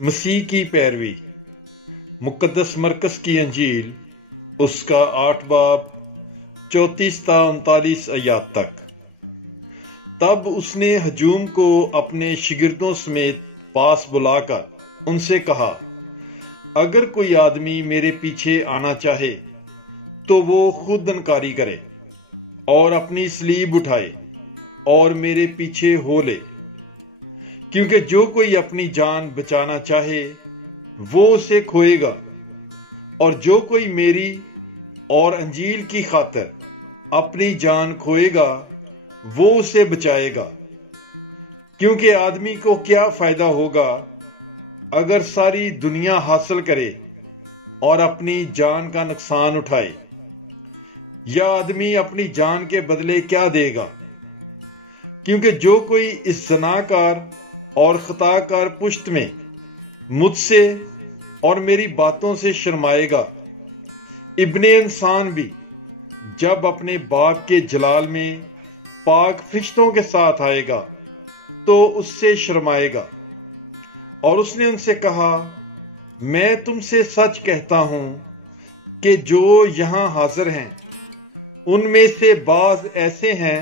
مسیح کی پیروی، مقدس مرکز کی انجیل، اس کا 8 باب 34 تا 39 آیات تک۔ تب اس نے ہجوم کو اپنے شاگردوں سمیت پاس بلا کر ان سے کہا، اگر کوئی آدمی میرے پیچھے آنا چاہے تو وہ خود انکاری کرے اور اپنی صلیب اٹھائے اور میرے پیچھے ہو لے، کیونکہ جو کوئی اپنی جان بچانا چاہے وہ اسے کھوئے گا، اور جو کوئی میری اور انجیل کی خاطر اپنی جان کھوئے گا وہ اسے بچائے گا۔ کیونکہ آدمی کو کیا فائدہ ہوگا اگر ساری دنیا حاصل کرے اور اپنی جان کا نقصان اٹھائے، یا آدمی اپنی جان کے بدلے کیا دے گا؟ کیونکہ جو کوئی اس زناکار اور خطا کار پشت میں مجھ سے اور میری باتوں سے شرمائے گا، ابن انسان بھی جب اپنے باپ کے جلال میں پاک فرشتوں کے ساتھ آئے گا تو اس سے شرمائے گا۔ اور اس نے ان سے کہا، میں تم سے سچ کہتا ہوں کہ جو یہاں حاضر ہیں ان میں سے بعض ایسے ہیں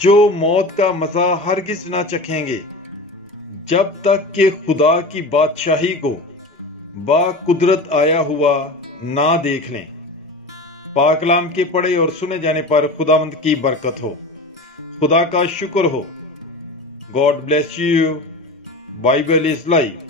جو موت کا مزہ ہرگز نہ چکھیں گے جب تک کہ خدا کی بادشاہی کو با قدرت آیا ہوا نہ دیکھ لیں۔ پاک کلام کے پڑھے اور سنے جانے پر خداوند کی برکت ہو۔ خدا کا شکر ہو۔ God bless you. Bible is life.